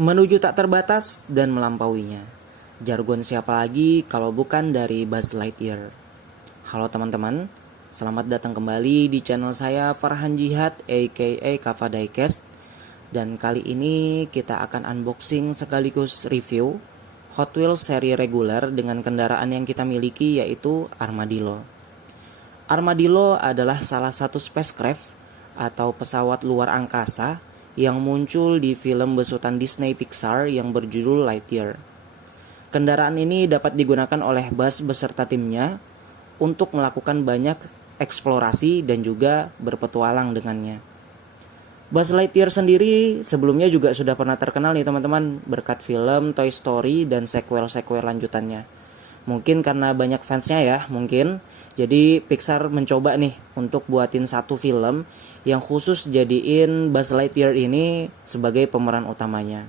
Menuju tak terbatas dan melampauinya. Jargon siapa lagi kalau bukan dari Buzz Lightyear. Halo teman-teman, selamat datang kembali di channel saya Farhan Jihad aka Kava Diecast. Dan kali ini kita akan unboxing sekaligus review Hot Wheels seri reguler dengan kendaraan yang kita miliki, yaitu Armadillo. Armadillo adalah salah satu spacecraft atau pesawat luar angkasa yang muncul di film besutan Disney Pixar yang berjudul Lightyear. Kendaraan ini dapat digunakan oleh Buzz beserta timnya untuk melakukan banyak eksplorasi dan juga berpetualang dengannya. Buzz Lightyear sendiri sebelumnya juga sudah pernah terkenal nih teman-teman, berkat film Toy Story dan sequel-sequel lanjutannya. Mungkin karena banyak fansnya ya, mungkin. Jadi Pixar mencoba nih untuk buatin satu film yang khusus jadiin Buzz Lightyear ini sebagai pemeran utamanya.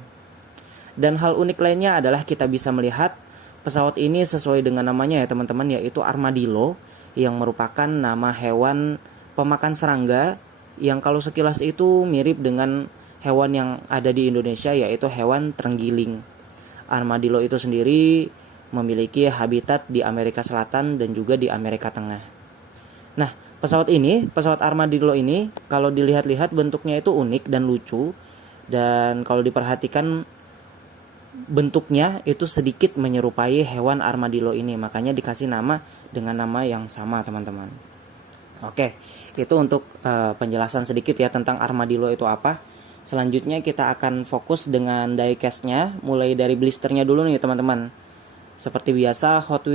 Dan hal unik lainnya adalah kita bisa melihat pesawat ini sesuai dengan namanya ya teman-teman, yaitu Armadillo, yang merupakan nama hewan pemakan serangga yang kalau sekilas itu mirip dengan hewan yang ada di Indonesia, yaitu hewan terenggiling. Armadillo itu sendiri memiliki habitat di Amerika Selatan dan juga di Amerika Tengah. Nah, pesawat Armadillo ini kalau dilihat-lihat bentuknya itu unik dan lucu, dan kalau diperhatikan bentuknya itu sedikit menyerupai hewan armadillo ini, makanya dikasih nama dengan nama yang sama teman-teman. Oke, itu untuk penjelasan sedikit ya tentang armadillo itu apa. Selanjutnya kita akan fokus dengan diecast-nya, mulai dari blisternya dulu nih teman-teman. Seperti biasa Hot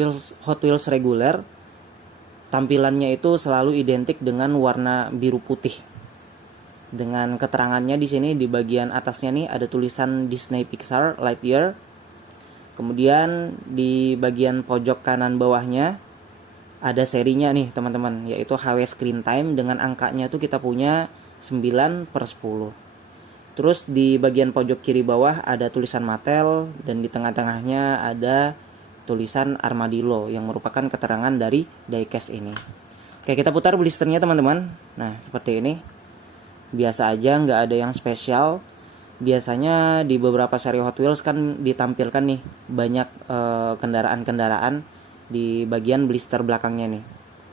Wheels reguler tampilannya itu selalu identik dengan warna biru putih. Dengan keterangannya di sini di bagian atasnya nih ada tulisan Disney Pixar Lightyear. Kemudian di bagian pojok kanan bawahnya ada serinya nih teman-teman, yaitu HW Screen Time dengan angkanya tuh kita punya 9/10. Terus di bagian pojok kiri bawah ada tulisan Mattel, dan di tengah-tengahnya ada tulisan Armadillo yang merupakan keterangan dari diecast ini. Oke, kita putar blisternya teman-teman. Nah, seperti ini. Biasa aja, nggak ada yang spesial. Biasanya di beberapa seri Hot Wheels kan ditampilkan nih banyak kendaraan-kendaraan di bagian blister belakangnya nih.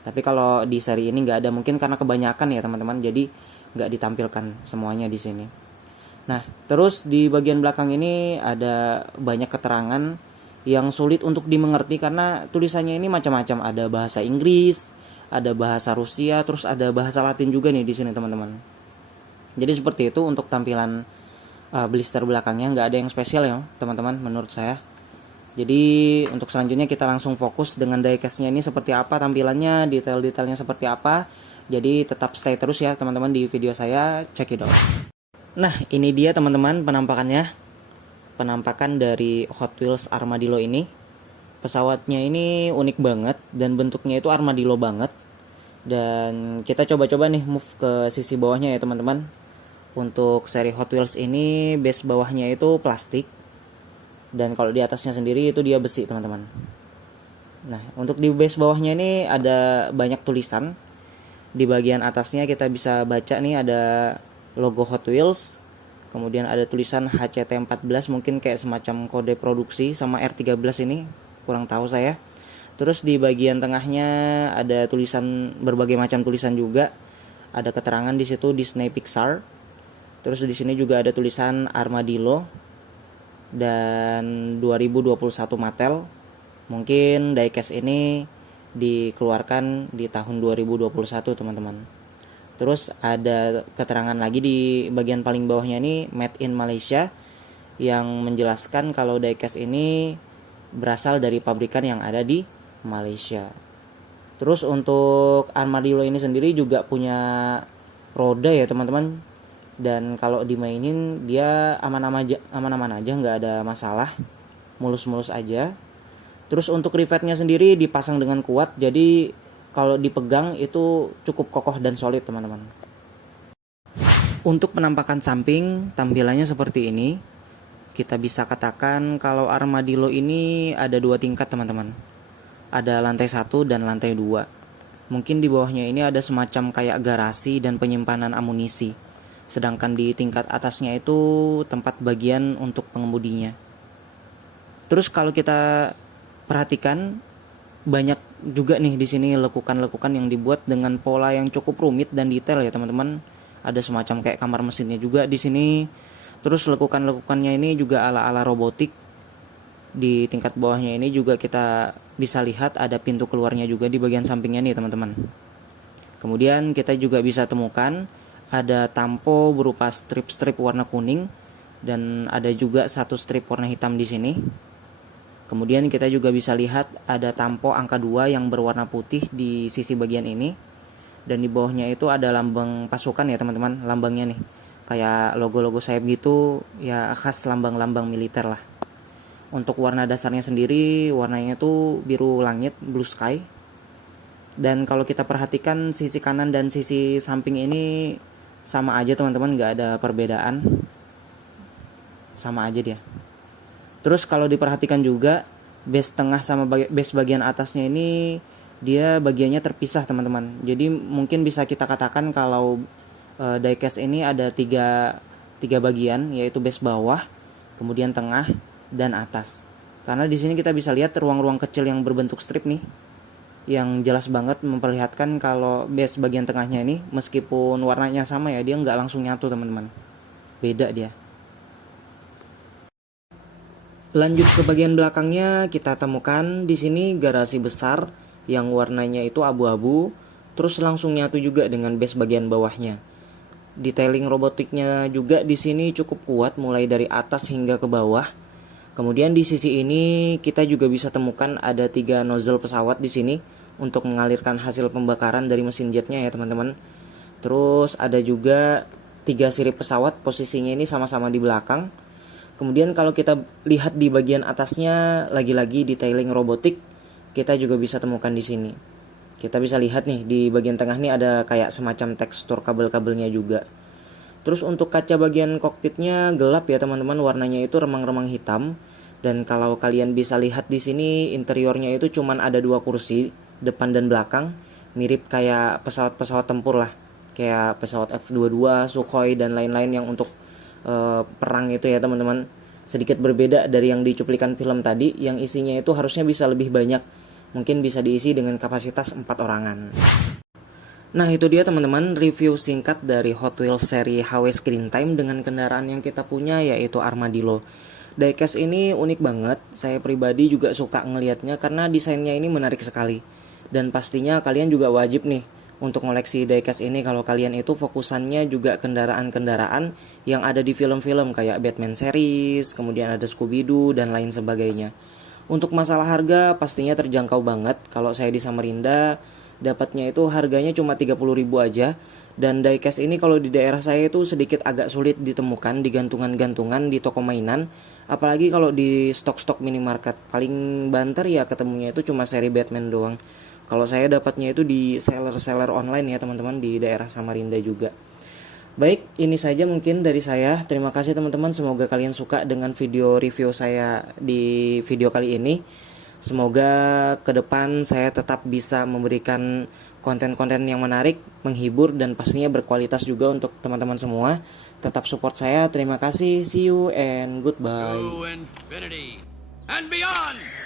Tapi kalau di seri ini nggak ada, mungkin karena kebanyakan ya teman-teman, jadi nggak ditampilkan semuanya di sini. Nah, terus di bagian belakang ini ada banyak keterangan yang sulit untuk dimengerti karena tulisannya ini macam-macam. Ada bahasa Inggris, ada bahasa Rusia, terus ada bahasa Latin juga nih di sini teman-teman. Jadi seperti itu untuk tampilan blister belakangnya, nggak ada yang spesial ya teman-teman menurut saya. Jadi untuk selanjutnya kita langsung fokus dengan diecast-nya ini seperti apa tampilannya, detail-detailnya seperti apa. Jadi tetap stay terus ya teman-teman di video saya, check it out. Nah, ini dia teman-teman penampakan dari Hot Wheels Armadillo ini. Pesawatnya ini unik banget dan bentuknya itu Armadillo banget. Dan kita coba-coba nih move ke sisi bawahnya ya teman-teman. Untuk seri Hot Wheels ini base bawahnya itu plastik, dan kalau di atasnya sendiri itu dia besi teman-teman. Nah, untuk di base bawahnya ini ada banyak tulisan. Di bagian atasnya kita bisa baca nih ada logo Hot Wheels. Kemudian ada tulisan HCT14, mungkin kayak semacam kode produksi, sama R13 ini, kurang tahu saya. Terus di bagian tengahnya ada tulisan, berbagai macam tulisan juga. Ada keterangan di situ Disney Pixar. Terus di sini juga ada tulisan Armadillo dan 2021 Mattel. Mungkin diecast ini dikeluarkan di tahun 2021 teman-teman. Terus ada keterangan lagi di bagian paling bawahnya ini Made in Malaysia, yang menjelaskan kalau diecast ini berasal dari pabrikan yang ada di Malaysia. Terus untuk Armadillo ini sendiri juga punya roda ya teman-teman, dan kalau dimainin dia aman-aman aja, nggak ada masalah, mulus-mulus aja. Terus untuk rivetnya sendiri dipasang dengan kuat, jadi kalau dipegang itu cukup kokoh dan solid teman-teman. Untuk penampakan samping, tampilannya seperti ini. Kita bisa katakan kalau Armadillo ini ada 2 tingkat teman-teman. Ada lantai 1 dan lantai 2. Mungkin di bawahnya ini ada semacam kayak garasi dan penyimpanan amunisi. sedangkan di tingkat atasnya itu tempat bagian untuk pengemudinya. Terus kalau kita perhatikan, banyak juga nih di sini lekukan-lekukan yang dibuat dengan pola yang cukup rumit dan detail ya teman-teman. Ada semacam kayak kamar mesinnya juga di sini. Terus lekukan-lekukannya ini juga ala-ala robotik. Di tingkat bawahnya ini juga kita bisa lihat ada pintu keluarnya juga di bagian sampingnya nih teman-teman. Kemudian kita juga bisa temukan ada tampo berupa strip-strip warna kuning dan ada juga satu strip warna hitam di sini. Kemudian kita juga bisa lihat ada tampo angka 2 yang berwarna putih di sisi bagian ini. Dan di bawahnya itu ada lambang pasukan ya teman-teman, lambangnya nih. Kayak logo-logo sayap gitu, ya khas lambang-lambang militer lah. Untuk warna dasarnya sendiri, warnanya itu biru langit, blue sky. Dan kalau kita perhatikan sisi kanan dan sisi samping ini sama aja teman-teman, nggak ada perbedaan. Sama aja dia. Terus kalau diperhatikan juga base tengah sama base bagian atasnya ini dia bagiannya terpisah teman-teman. Jadi mungkin bisa kita katakan kalau diecast ini ada tiga bagian, yaitu base bawah, kemudian tengah dan atas. Karena di sini kita bisa lihat ruang-ruang kecil yang berbentuk strip nih, yang jelas banget memperlihatkan kalau base bagian tengahnya ini meskipun warnanya sama ya, dia nggak langsung nyatu teman-teman. Beda dia. Lanjut ke bagian belakangnya, kita temukan di sini garasi besar yang warnanya itu abu-abu, terus langsung nyatu juga dengan base bagian bawahnya. Detailing robotiknya juga di sini cukup kuat mulai dari atas hingga ke bawah. Kemudian di sisi ini kita juga bisa temukan ada 3 nozzle pesawat di sini untuk mengalirkan hasil pembakaran dari mesin jetnya ya teman-teman. Terus ada juga 3 sirip pesawat, posisinya ini sama-sama di belakang. Kemudian kalau kita lihat di bagian atasnya, lagi-lagi detailing robotik kita juga bisa temukan di sini. Kita bisa lihat nih di bagian tengah nih ada kayak semacam tekstur kabel-kabelnya juga. Terus untuk kaca bagian kokpitnya gelap ya teman-teman, warnanya itu remang-remang hitam. Dan kalau kalian bisa lihat di sini interiornya itu cuman ada 2 kursi, depan dan belakang, mirip kayak pesawat-pesawat tempur lah. Kayak pesawat F-22, Sukhoi dan lain-lain yang untuk perang itu ya teman-teman. Sedikit berbeda dari yang di cuplikan film tadi, yang isinya itu harusnya bisa lebih banyak. Mungkin bisa diisi dengan kapasitas 4 orangan. Nah itu dia teman-teman review singkat dari Hot Wheels seri HW Screen Time dengan kendaraan yang kita punya, yaitu Armadillo. Diecast ini unik banget, saya pribadi juga suka ngelihatnya karena desainnya ini menarik sekali. Dan pastinya kalian juga wajib nih untuk ngoleksi diecast ini kalau kalian itu fokusannya juga kendaraan-kendaraan yang ada di film-film kayak Batman series, kemudian ada Scooby-Doo dan lain sebagainya. Untuk masalah harga pastinya terjangkau banget. Kalau saya di Samarinda dapatnya itu harganya cuma 30.000 aja. Dan diecast ini kalau di daerah saya itu sedikit agak sulit ditemukan di gantungan-gantungan di toko mainan. Apalagi kalau di stok-stok minimarket. Paling banter ya ketemunya itu cuma seri Batman doang. Kalau saya dapatnya itu di seller-seller online ya teman-teman, di daerah Samarinda juga. Baik, ini saja mungkin dari saya. Terima kasih teman-teman, semoga kalian suka dengan video review saya di video kali ini. Semoga ke depan saya tetap bisa memberikan konten-konten yang menarik, menghibur, dan pastinya berkualitas juga untuk teman-teman semua. Tetap support saya, terima kasih, see you and goodbye. To infinity and beyond!